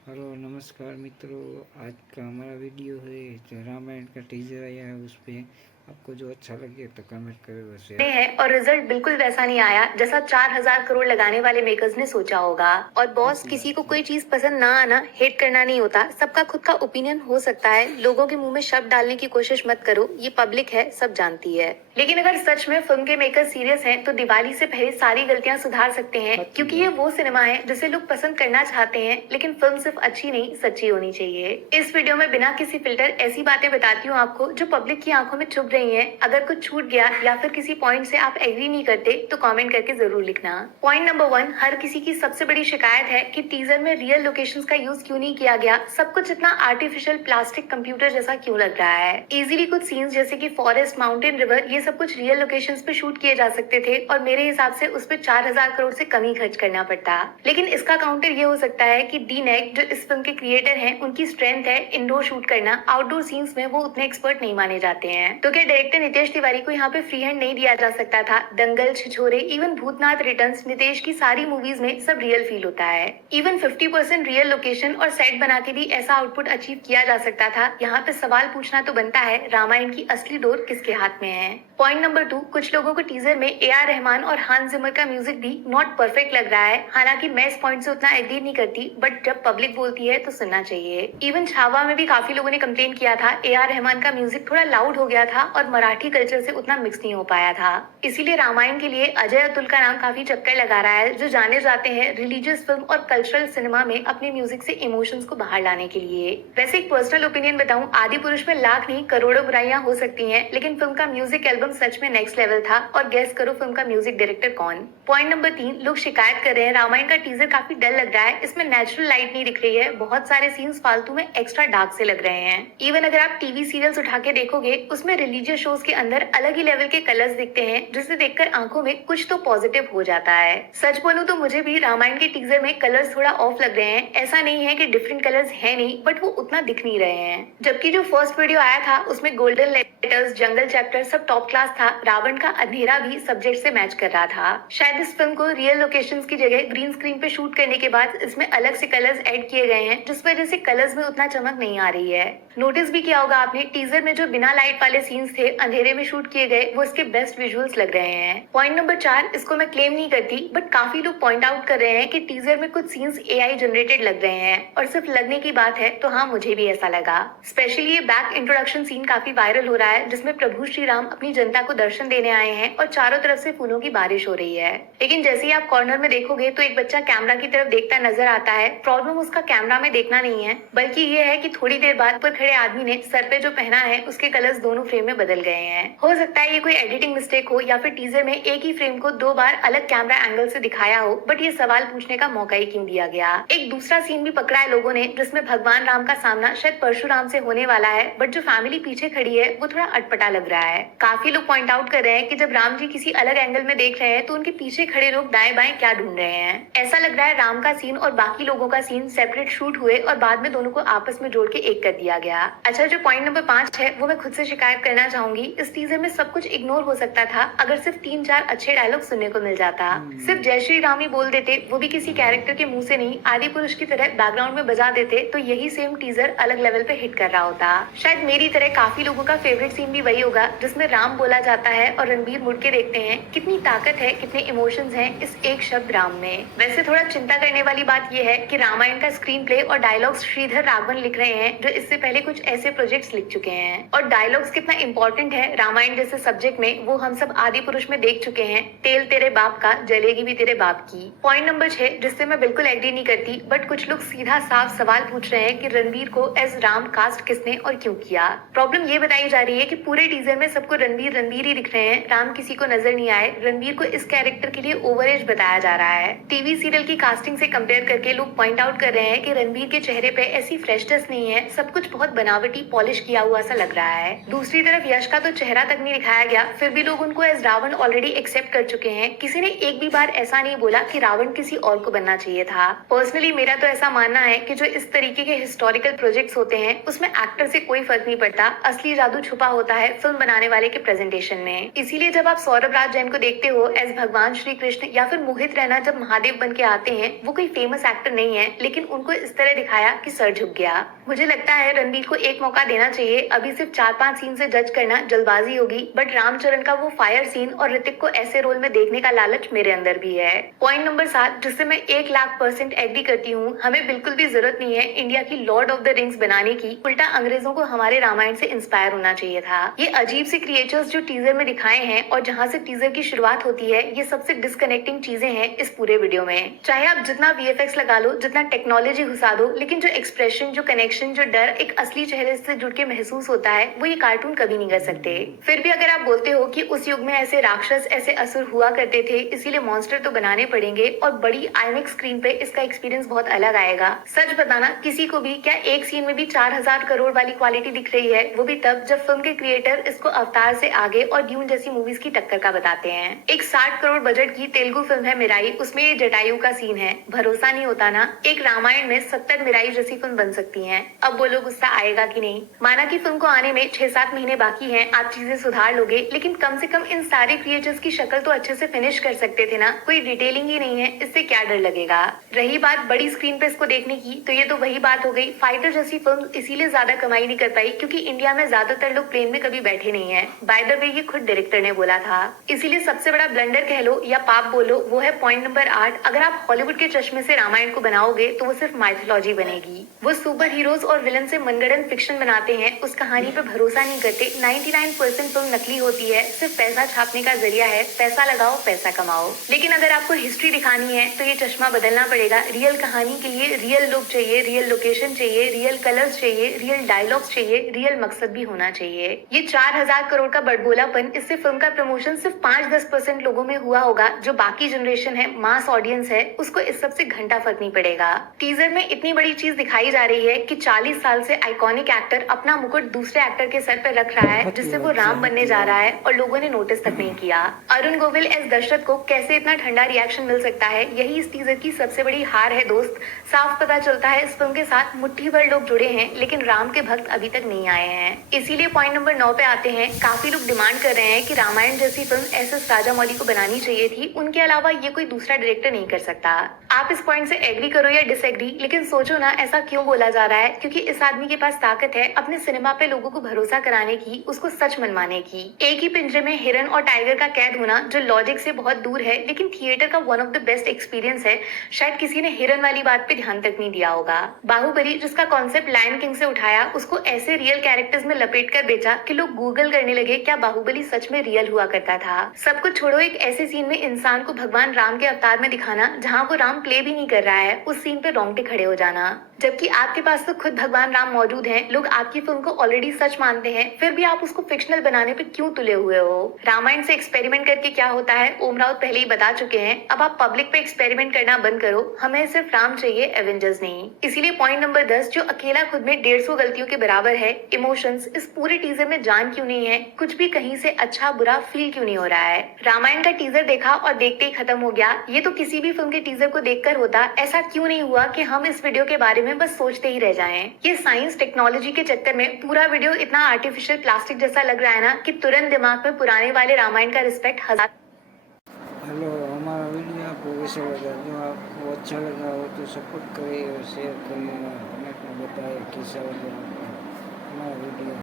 Hello नमस्कार मित्रों। आज का हमारा वीडियो है जो रामायण का टीजर आया है उस पे आपको जो अच्छा लगे तो कमेंट करो शेयर है और रिजल्ट बिल्कुल वैसा नहीं आया जैसा 4,000 करोड़ लगाने वाले मेकर्स ने सोचा होगा। और बॉस, किसी को कोई चीज पसंद ना आना हेट करना नहीं होता, सबका खुद का ओपिनियन हो सकता है। लोगों के मुंह में शब्द डालने की कोशिश मत करो, ये पब्लिक है, सब जानती है। लेकिन अगर सच में फिल्म के मेकर सीरियस हैं तो दिवाली से पहले सारी गलतियां सुधार सकते हैं, क्योंकि ये वो सिनेमा है जिसे लोग पसंद करना चाहते हैं, लेकिन फिल्म सिर्फ अच्छी नहीं सच्ची होनी चाहिए। इस वीडियो में बिना किसी फिल्टर ऐसी बातें बताती हूँ आपको जो पब्लिक की आंखों में चुभ रही है। अगर कुछ छूट गया या फिर किसी पॉइंट से आप एग्री नहीं करते तो कमेंट करके जरूर लिखना। पॉइंट नंबर 1, हर किसी की सबसे बड़ी शिकायत है कि टीजर में रियल लोकेशंस का यूज क्यों नहीं किया गया। सब कुछ इतना आर्टिफिशियल प्लास्टिक कंप्यूटर जैसा क्यों लग रहा है। इजीली कुछ सीन्स जैसे कि फॉरेस्ट, माउंटेन, रिवर, ये सब कुछ रियल लोकेशंस पे शूट किए जा सकते थे और मेरे हिसाब से उस पर 4,000 करोड़ से कम ही खर्च करना पड़ता। लेकिन इसका काउंटर ये हो सकता है कि DNEG जो इस फिल्म के क्रिएटर हैं, उनकी स्ट्रेंथ है इंडोर शूट करना। आउटडोर सीन्स में वो उतने एक्सपर्ट नहीं माने जाते हैं। तो क्या डायरेक्टर नितेश तिवारी को यहाँ पे फ्री हैंड नहीं दिया जा सकता था? दंगल, छिछोरे, इवन भूतनाथ रिटर्न्स, नितेश की सारी मूवीज में सब रियल फील होता है। इवन 50% रियल लोकेशन और सेट बना के भी ऐसा आउटपुट अचीव किया जा सकता था। यहाँ पे सवाल पूछना तो बनता है, रामायण की असली डोर किसके हाथ में है। पॉइंट नंबर 2, कुछ लोगों को टीजर में AR रहमान और हांस जिमर का म्यूजिक भी नॉट परफेक्ट लग रहा है। हालांकि मैं इस पॉइंट से उतना एग्री नहीं करती, बट जब पब्लिक बोलती है तो सुनना चाहिए। इवन छावा में भी काफी लोगों ने कंप्लेन किया था, AR रहमान का म्यूजिक थोड़ा लाउड हो गया था और मराठी कल्चर से उतना मिक्स नहीं हो पाया था। इसीलिए रामायण के लिए अजय अतुल का नाम काफी चक्कर लगा रहा है, जो जाने जाते हैं रिलीजियस फिल्म और कल्चरल सिनेमा में अपने म्यूजिक से इमोशंस को बाहर लाने के लिए। वैसे एक पर्सनल ओपिनियन बताऊं, आदि पुरुष में लाख नहीं करोड़ों बुराइयां हो सकती हैं, लेकिन फिल्म का म्यूजिक एल्बम सच में नेक्स्ट लेवल था। और गेस करो फिल्म का म्यूजिक डायरेक्टर कौन? पॉइंट नंबर 3, लोग शिकायत कर रहे हैं रामायण का टीजर काफी डल लग रहा है, इसमें नेचुरल लाइट नहीं दिख रही है, बहुत सारे सीन्स फालतू में एक्स्ट्रा डार्क से लग रहे हैं। इवन अगर आप टीवी सीरियल्स उठा के देखोगे, उसमें रिलीजियस शोज के अंदर अलग ही लेवल के कलर्स दिखते हैं, जिसे देखकर आंखों में कुछ तो पॉजिटिव हो जाता है। सच बोलूं तो मुझे भी रामायण के टीजर में कलर्स थोड़ा ऑफ लग रहे हैं। ऐसा नहीं है कि डिफरेंट कलर्स है नहीं, बट वो उतना दिख नहीं रहे हैं। जबकि जो फर्स्ट वीडियो आया था उसमें गोल्डन लेटर्स, जंगल चैप्टर सब टॉप क्लास था। रावण का अंधेरा भी सब्जेक्ट से मैच कर रहा था। शायद इस फिल्म को रियल लोकेशंस की जगह ग्रीन स्क्रीन पे शूट करने के बाद इसमें अलग से कलर्स ऐड किए गए हैं, जिस वजह से कलर्स में उतना चमक नहीं आ रही है। नोटिस भी किया होगा आपने, टीजर में जो बिना लाइट वाले सीन्स थे, अंधेरे में शूट किए गए, वो इसके बेस्ट विजुअल्स लग रहे हैं। पॉइंट नंबर 4, इसको मैं क्लेम नहीं करती, बट काफी लोग पॉइंट आउट कर रहे हैं कि टीजर में कुछ सीन्स AI जनरेटेड लग रहे हैं। और सिर्फ लगने की बात है तो हाँ, मुझे भी ऐसा लगा। स्पेशली ये बैक इंट्रोडक्शन सीन काफी वायरल हो रहा है, जिसमें प्रभु श्री राम अपनी जनता को दर्शन देने आए हैं और चारों तरफ से फूलों की बारिश हो रही है। लेकिन जैसे ही आप कॉर्नर में देखोगे तो एक बच्चा कैमरा की तरफ देखता नजर आता है। प्रॉब्लम उसका कैमरा में देखना नहीं है, बल्कि ये है कि थोड़ी देर बाद पर खड़े आदमी ने सर पे जो पहना है उसके कलर्स दोनों फ्रेम में बदल गए हैं। हो सकता है ये कोई एडिटिंग मिस्टेक हो या फिर टीजर में एक ही फ्रेम को 2 बार अलग कैमरा एंगल से दिखाया हो, बट ये सवाल पूछने का मौका ही क्यों दिया गया। एक दूसरा सीन भी पकड़ा है लोगों ने, जिसमें भगवान राम का सामना शायद परशुराम से होने वाला है, बट जो फैमिली पीछे खड़ी है वो थोड़ा अटपटा लग रहा है। काफी लोग पॉइंट आउट कर रहे हैं कि जब राम जी किसी अलग एंगल में देख रहे हैं तो उनके पीछे खड़े लोग दाएं बाएं क्या ढूंढ रहे हैं। ऐसा लग रहा है राम का सीन और बाकी लोगों का सीन सेपरेट शूट हुए और बाद में दोनों को आपस में जोड़ के एक कर दिया गया। अच्छा, जो पॉइंट नंबर 5 है वो मैं खुद से शिकायत करना चाहूंगी। इस टीजर में सब कुछ इग्नोर हो सकता था अगर सिर्फ 3-4 अच्छे डायलॉग सुनने को मिल जाता। सिर्फ जय श्री राम ही बोल देते, वो भी किसी कैरेक्टर के मुंह से नहीं, आदि पुरुष की तरह बैकग्राउंड में बजा देते, तो यही सेम टीजर अलग लेवल पे हिट कर रहा होता। शायद मेरी तरह काफी लोगों का फेवरेट सीन भी वही होगा, जिसमें राम बोला जाता है और रणबीर मुड़ के देखते हैं। कितनी ताकत है, कितने इमोशंस हैं इस एक शब्द राम में। वैसे थोड़ा चिंता करने वाली बात यह है कि रामायण का स्क्रीन प्ले और डायलॉग्स श्रीधर राघवन लिख रहे हैं, जो इससे पहले कुछ ऐसे प्रोजेक्ट्स लिख चुके हैं। और डायलॉग्स कितना इंपॉर्टेंट है रामायण जैसे सब्जेक्ट में, वो हम सब आदि पुरुष में देख चुके हैं। तेल तेरे बाप का, जलेगी भी तेरे बाप की। पॉइंट नंबर 6, जिससे मैं बिल्कुल एग्री नहीं करती, बट कुछ लोग सीधा साफ सवाल पूछ रहे हैं कि रणबीर को एज राम कास्ट किसने और क्यों किया। प्रॉब्लम ये बताई जा रही है कि पूरे टीजर में सबको रणबीर रणबीर ही दिख रहे हैं, राम किसी को नजर नहीं आए। रणबीर को इस कैरेक्टर के लिए ओवर एज बताया जा रहा है। टीवी सीरियल की कास्टिंग से कंपेयर करके लोग पॉइंट आउट कर रहे हैं कि रणबीर के चेहरे पे ऐसी फ्रेशनेस नहीं है, सब कुछ बहुत बनावटी पॉलिश किया हुआ सा लग रहा है। दूसरी तरफ यश का तो चेहरा तक नहीं दिखाया गया, फिर भी लोग उनको एज रावण ऑलरेडी एक्सेप्ट कर चुके हैं। किसी ने एक भी बार ऐसा नहीं बोला कि रावण किसी और को बनना चाहिए था। पर्सनली मेरा तो ऐसा मानना है कि जो इस तरीके के हिस्टोरिकल प्रोजेक्ट्स होते हैं उसमें एक्टर से कोई फर्क नहीं पड़ता, असली जादू छुपा होता है फिल्म बनाने वाले के प्रेजेंट प्रेजेंटेशन में। इसीलिए जब आप सौरभ राज जैन को देखते हो एज भगवान श्री कृष्ण या फिर मोहित रैना जब महादेव बन के आते हैं, वो कोई फेमस एक्टर नहीं है, लेकिन उनको इस तरह दिखाया कि सर झुक गया। मुझे लगता है रणबीर को एक मौका देना चाहिए। अभी सिर्फ 4-5 सीन से जज करना जल्दबाजी होगी, बट रामचरण का वो फायर सीन और ऋतिक को ऐसे रोल में देखने का लालच मेरे अंदर भी है। पॉइंट नंबर 7, जिससे मैं 1,00,000% एग्री करती हूँ, हमें बिल्कुल भी जरूरत नहीं है इंडिया की लॉर्ड ऑफ द रिंग्स बनाने की। उल्टा अंग्रेजों को हमारे रामायण से इंस्पायर होना चाहिए था। ये अजीब से क्रिएचर्स जो टीजर में दिखाए हैं और जहाँ से टीजर की शुरुआत होती है, ये सबसे डिस्कनेक्टिंग चीजें हैं इस पूरे वीडियो में। चाहे आप जितना VFX लगा लो, जितना टेक्नोलॉजी घुसा दो, लेकिन जो एक्सप्रेशन, जो कनेक्शन, जो डर एक असली चेहरे से जुड़ के महसूस होता है, वो ये कार्टून कभी नहीं कर सकते। फिर भी अगर आप बोलते हो कि उस युग में ऐसे राक्षस, ऐसे असुर हुआ करते थे, इसीलिए मॉन्स्टर तो बनाने पड़ेंगे और बड़ी IMAX स्क्रीन पे इसका एक्सपीरियंस बहुत अलग आएगा। सच बताना, किसी को भी क्या एक सीन में भी 4,000 करोड़ वाली क्वालिटी दिख रही है, वो भी तब जब फिल्म के क्रिएटर इसको अवतार से आगे और ड्यून जैसी मूवीज की टक्कर का बताते हैं। एक 60 करोड़ बजट की तेलुगु फिल्म है मिराई, उसमें ये जटायु का सीन है। भरोसा नहीं होता ना, एक रामायण में 70 मिराई जैसी फिल्म बन सकती है। अब बोलो गुस्सा आएगा कि नहीं? माना कि फिल्म को आने में 6-7 महीने बाकी हैं, आप चीजें सुधार लोगे, लेकिन कम से कम इन सारे क्रिएटर्स की शक्ल तो अच्छे से फिनिश कर सकते थे ना। कोई डिटेलिंग ही नहीं है, इससे क्या डर लगेगा? रही बात बड़ी स्क्रीन पे इसको देखने की, तो ये तो वही बात हो गई। फाइटर जैसी फिल्म इसीलिए ज्यादा कमाई नहीं कर पाई क्योंकि इंडिया में ज्यादातर लोग प्लेन में कभी बैठे नहीं है। बाय द वे ये खुद डायरेक्टर ने बोला था। इसीलिए सबसे बड़ा ब्लंडर कह लो या पाप बोलो, वो है पॉइंट नंबर 8। अगर आप हॉलीवुड के चश्मे से रामायण को बनाओगे तो वो सिर्फ माइथोलॉजी बनेगी। वो सुपर हीरोज और विलन से मनगढ़ंत फिक्शन बनाते हैं, उस कहानी पे भरोसा नहीं करते। 99% फिल्म नकली होती है, सिर्फ पैसा छापने का जरिया है। पैसा लगाओ, पैसा कमाओ। लेकिन अगर आपको हिस्ट्री दिखानी है तो ये चश्मा बदलना पड़ेगा। रियल कहानी के लिए रियल लोग चाहिए, रियल लोकेशन चाहिए, रियल कलर्स चाहिए, रियल डायलॉग्स चाहिए, रियल मकसद भी होना चाहिए। ये 4,000 करोड़ का बड़बोलापन, इससे फिल्म का प्रमोशन सिर्फ 5-10% लोगों में हुआ होगा। जो बाकी जनरेशन है, मास ऑडियंस है, उसको इस सब से घंटा फर्क नहीं पड़ेगा। टीजर में इतनी बड़ी चीज दिखाई जा रही है कि 40 साल से आइकॉनिक एक्टर अपना मुकुट दूसरे एक्टर के सर पर रख रहा है, जिससे वो राम बनने जा रहा है और लोगों ने नोटिस तक नहीं किया। अरुण गोविल एस दशरथ को कैसे इतना ठंडा रिएक्शन मिल सकता है, यही इस टीजर की सबसे बड़ी हार है दोस्त। साफ पता चलता है इस फिल्म के साथ मुट्ठी भर लोग जुड़े हैं, लेकिन राम के भक्त अभी तक नहीं आए हैं। इसीलिए पॉइंट नंबर 9 पे आते हैं। काफी लोग डिमांड कर रहे हैं कि रामायण जैसी फिल्म SS राजामौली को बनानी चाहिए थी, उनके अलावा ये कोई दूसरा डायरेक्टर नहीं कर सकता। आप इस पॉइंट से एग्री करो या डिसएग्री, लेकिन सोचो ना ऐसा क्यों बोला जा रहा है? क्योंकि इस आदमी के पास ताकत है अपने सिनेमा पे लोगों को भरोसा कराने की, उसको सच मनवाने की। एक ही पिंजरे में हिरन और टाइगर का कैद होना जो लॉजिक से बहुत दूर है, लेकिन थिएटर का one of the best experience है। शायद किसी ने हिरन वाली बात पे ध्यान तक नहीं दिया होगा। बाहुबली जिसका कॉन्सेप्ट लायन किंग से उठाया, उसको ऐसे रियल कैरेक्टर्स में लपेट कर बेचा कि लोग गूगल करने लगे क्या बाहुबली सच में रियल हुआ करता था। सब कुछ छोड़ो, एक ऐसे सीन में इंसान को भगवान राम के अवतार में दिखाना जहाँ वो राम प्ले भी नहीं कर रहा है, उस सीन पे रोंगटे खड़े हो जाना। जबकि आपके पास तो खुद भगवान राम मौजूद हैं, लोग आपकी फिल्म को ऑलरेडी सच मानते हैं, फिर भी आप उसको फिक्शनल बनाने पे क्यों तुले हुए हो? रामायण से एक्सपेरिमेंट करके क्या होता है, ओम राउत पहले ही बता चुके हैं। अब आप पब्लिक पे एक्सपेरिमेंट करना बंद करो। हमें सिर्फ राम चाहिए, एवेंजर्स नहीं। इसीलिए पॉइंट नंबर 10, जो अकेला खुद में 150 गलतियों के बराबर है, इमोशंस। इस पूरे टीजर में जान क्यों नहीं है? कुछ भी कहीं से अच्छा बुरा फील क्यों नहीं हो रहा है? रामायण का टीजर देखा और देखते ही खत्म हो गया। ये तो किसी भी फिल्म के टीजर को देखकर होता। ऐसा क्यों नहीं हुआ कि हम इस वीडियो के बारे में बस सोचते ही रह जाएं? ये साइंस टेक्नोलॉजी के चक्कर में पूरा वीडियो इतना आर्टिफिशियल प्लास्टिक जैसा लग रहा है ना कि तुरंत दिमाग में पुराने वाले रामायण का रिस्पेक्ट हजार। हेलो, हमारा वीडियो आपको कैसा लगा? जो आपको अच्छा लगा हो तो सपोर्ट करिए और शेयर करिए, हमें बताइए कैसा लगा आपको हमारा वीडियो।